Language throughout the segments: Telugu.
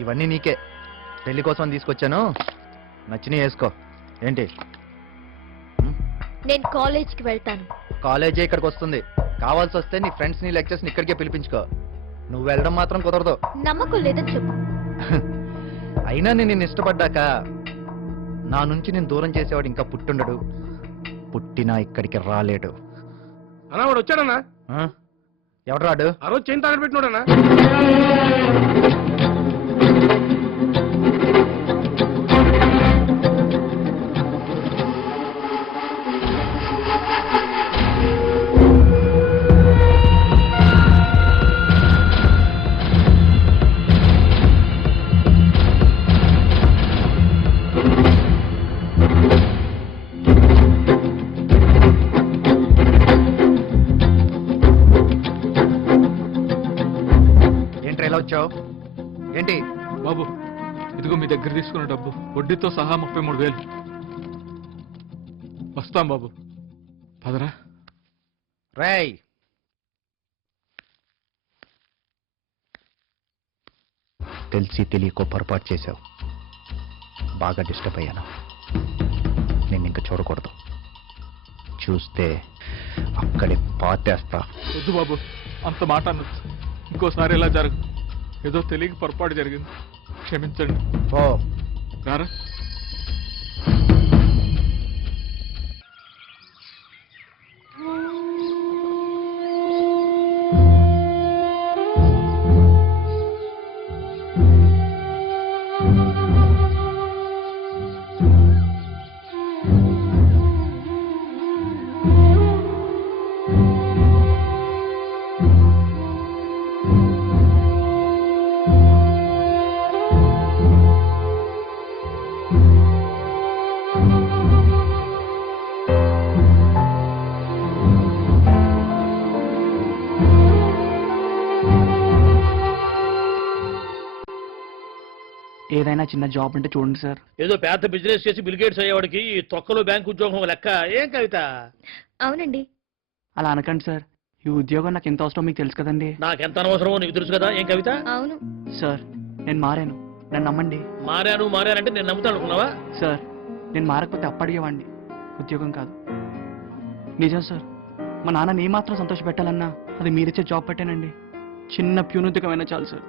ఇవన్నీ నీకే. పెళ్లి కోసం తీసుకొచ్చాను, నచ్చినవి వేసుకో. ఏంటి? నేను కాలేజ్కి వెళ్తాను. కాలేజే ఇక్కడికి వస్తుంది. కావాల్సి వస్తే నీ ఫ్రెండ్స్ ని లెక్చర్స్ ని ఇక్కడికే పిలిపించుకో. నువ్వు వెళ్ళడం మాత్రం కుదరదు. నమ్మకం లేదని చెప్పు. అయినా నేను నిన్ను ఇష్టపడ్డాక నా నుంచి నేను దూరం చేసేవాడు ఇంకా పుట్టుండడు, పుట్టినా ఇక్కడికి రాలేడు. అన్నా వాడు వచ్చాడన్నా. ఎవడు రాడు? ఆ రోజు చైన్ తాగట్టు పెట్టినాడన్నా. ఏంటి బాబు, ఇదిగో మీ దగ్గర తీసుకున్న డబ్బు, వడ్డీతో సహా 33,000. వస్తాం బాబు, పదరా. రేయ్, తెలిసి తెలియకో పొరపాటు చేశావు. బాగా డిస్టర్బ్ అయ్యాను. నేను ఇంకా చూడకూడదు. చూస్తే అక్కడే పాతేస్తా. వద్దు బాబు, అంత మాట అనొచ్చు. ఇంకోసారి ఇలా జరగదు. ఏదో తెలియక పొరపాటు జరిగింది, క్షమించండి. ఓ రారా. ఏదైనా చిన్న జాబ్ అంటే చూడండి సార్. ఏదో పెద్ద బిజినెస్ చేసి బిల్గేట్స్ అయ్యేవాడికి ఈ తొక్కలో బ్యాంక్ ఉద్యోగం లెక్క ఏం కవిత? అవునండి. అలా అనకండి సార్. ఈ ఉద్యోగం నాకు ఎంత అవసరం మీకు తెలుసు కదండి. నాకెంత అనవసరమో నీకు తెలుసు కదా. ఏం కవిత? అవును సార్, నేను మారాను, నన్ను నమ్మండి. మారానంటే నేను నమ్ముతాను అనుకున్నావా? సార్, నేను మారకపోతే అప్పడిగేవాడిని, ఉద్యోగం కాదు. నిజం సార్, మా నాన్నని ఏమాత్రం సంతోష పెట్టాలన్నా అది మీరిచ్చే జాబ్ పెట్టానండి. చిన్న ప్యూన్ ఉద్యోగమైనా చాలు సార్.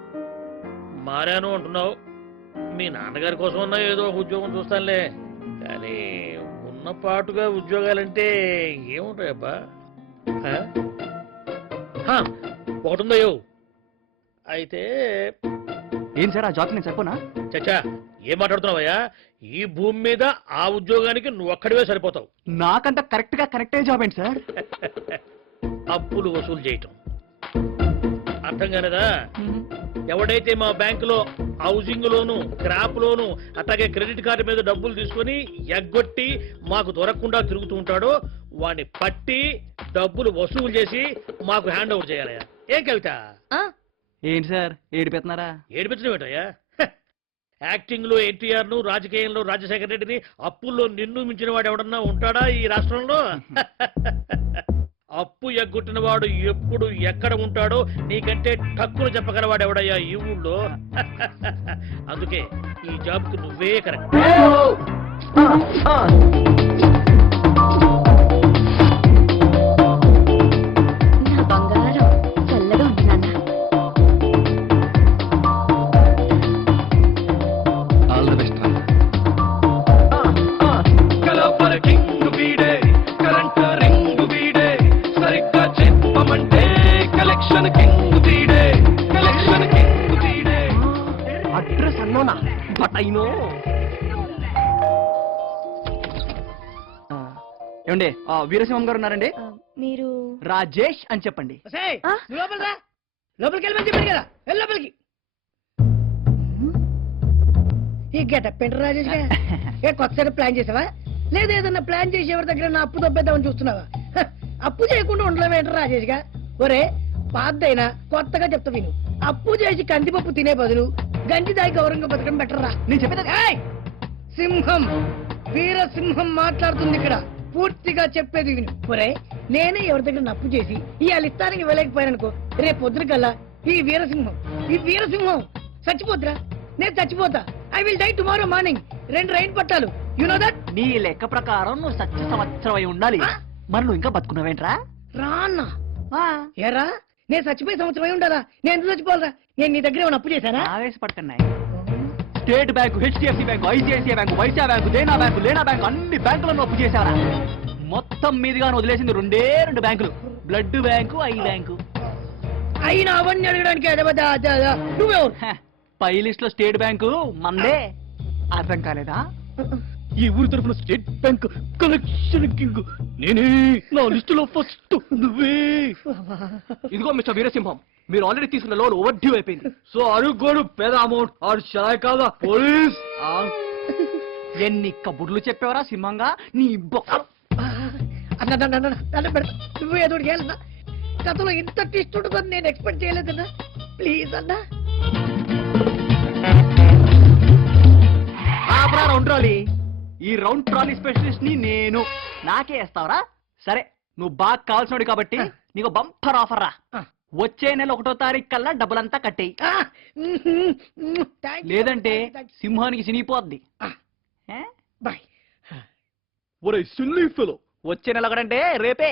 మారాను అంటున్నావు, మీ నాన్నగారి కోసం ఉన్నా ఏదో ఒక ఉద్యోగం చూస్తానులే. కానీ ఉన్న పాటుగా ఉద్యోగాలంటే ఏముంటాయబ్బా? ఒకటి ఉందయ్యో. అయితే ఏం సార్, ఆ జాబ్ నేను సరిపోనా? చచ్చా, ఏం మాట్లాడుతున్నావయ్యా? ఈ భూమి మీద ఆ ఉద్యోగానికి నువ్వు ఒక్కడివే సరిపోతావు. నాకంత కరెక్టే జాబ్ ఏంటి సార్? అప్పులు వసూలు చేయటం. అర్థం కాలేదా? ఎవడైతే మా బ్యాంకులో హౌసింగ్ లోను, క్రాప్ లోను, అట్లాగే క్రెడిట్ కార్డు మీద డబ్బులు తీసుకుని ఎగ్గొట్టి మాకు దొరకకుండా తిరుగుతూ ఉంటాడో వాడిని పట్టి డబ్బులు వసూలు చేసి మాకు హ్యాండ్ ఓవర్ చేయాలయ్యా. ఏం కవిత? ఏంటి సార్ ఏడిపెత్తున్నారా? ఏడిపించడం ఏంటయ్యా? యాక్టింగ్ లో ఎన్టీఆర్ ను, రాజకీయంలో రాజశేఖర రెడ్డిని, అప్పుల్లో నిన్ను మించిన వాడు ఎవడన్నా ఉంటాడా ఈ రాష్ట్రంలో? అప్పు ఎగ్గొట్టిన వాడు ఎప్పుడు ఎక్కడ ఉంటాడో నీకంటే టక్కును చెప్పగలవాడు ఎవడయ్యా ఈ ఊళ్ళో? అందుకే ఈ జాబ్ కు నువ్వే కరెక్ట్. నా బంగారం చల్లగా ఉంది నాన్న. All the best. అడ్రస్ అన్నోనా, బట్ ఐ నో. ఏమండి, వీరసింహం గారు ఉన్నారండి? మీరు రాజేష్ అని చెప్పండి. లోపలికి వెళ్ళమని చెప్పాడు కదా, వెళ్ళి లోపలికి. ఈ గెటప్ ఏంటి రాజేష్ గా? ఏ కొత్త ప్లాన్ చేసావా, లేదా ఏదన్నా ప్లాన్ చేసి ఎవరి దగ్గర నా అప్పు దొబ్బేద్దామని చూస్తున్నావా? అప్పు చేయకుండా ఉండలేమేంటారు రాజేష్ గా? ఒరే, పాతైనా కొత్తగా చెప్తా విను. అప్పు చేసి కందిపప్పు తినే బదులు గంటి దాయి గౌరవంగా బతకడం బెటర్ రా. నేను చెప్పేది సింహం, వీరసింహం మాట్లాడుతుంది ఇక్కడ. పూర్తిగా చెప్పేది విను. ఒరే, నేనే ఎవరి దగ్గర అప్పు చేసి ఇవాళ ఇస్తానికి వెళ్ళకపోయాననుకో, రేపు పొద్దున కల్లా ఈ వీరసింహం చచ్చిపోద్దురా. నేను చచ్చిపోతా. I will die tomorrow morning. 2 train పట్టాలు. You know that? నీ లెక్క ప్రకారం నువ్వు సత్య సంవత్సరం అయి ఉండాలి. మరి నువ్వు ఇంకా బతుకున్నావేంట్రా? రాన్నా ఏరా, నేను చచ్చిపోయే సంవత్సరం అయి ఉండాలా? నేను ఎందుకు చచ్చిపోవాలరా? నేను నీ దగ్గర ఏమైనా అప్పు చేశానా? ఆవేశపడుతున్నాయి. State bank, HDFC bank, ICICI bank, Vysya bank, Dena bank, లేనా బ్యాంకు అన్ని బ్యాంకులను అప్పు చేశారా? మొత్తం మీదుగా వదిలేసింది 2 బ్యాంకులు, బ్లడ్ బ్యాంకు, ఐ బ్యాంకు. అయినా అవన్నీ అడగడానికి నువ్వెవరు? పై లిస్ట్ లో స్టేట్ బ్యాంకు మందే. అర్థం కాలేదా? ఈ ఊరి తరఫున స్టేట్ బ్యాంక్ కలెక్షన్ కింగ్ నేనే. నా లిస్టులో ఫస్ట్ నువ్వే. ఇదిగో మిస్టర్ వీరసింహం, మీరు ఆల్రెడీ తీసుకున్న లోన్ ఓవర్ డ్యూ అయిపోయింది. సో అడుగోడు పేద అమౌంట్ ఆడు షాయ్ కాదా పోలీస్. ఎన్ని కబుర్లు చెప్పేవరా సింహంగా నీ బొక్కలు. నువ్వు ఏదో చేయాలన్నా. కథలో ఇంత ట్విస్ట్ ఉంటుందని నేను ఎక్స్పెక్ట్ చేయలేదన్నా. ప్లీజ్ అన్నా. రౌండ్ ట్రాలీ, ఈ రౌండ్ ట్రాలీ స్పెషలిస్ట్ ని నేను. నాకే వేస్తావరా? సరే, నువ్వు బాగా కావాల్సినోడు కాబట్టి నీకు బంపర్ ఆఫర్ రా. వచ్చే నెల 1వ తారీఖు కల్లా డబ్బులంతా కట్టేయి. లేదంటే సింహానికి చినిగిపోద్ది. బాయ్. ఒరే సిల్లీ ఫెలో, వచ్చే నెల ఒకటంటే రేపే.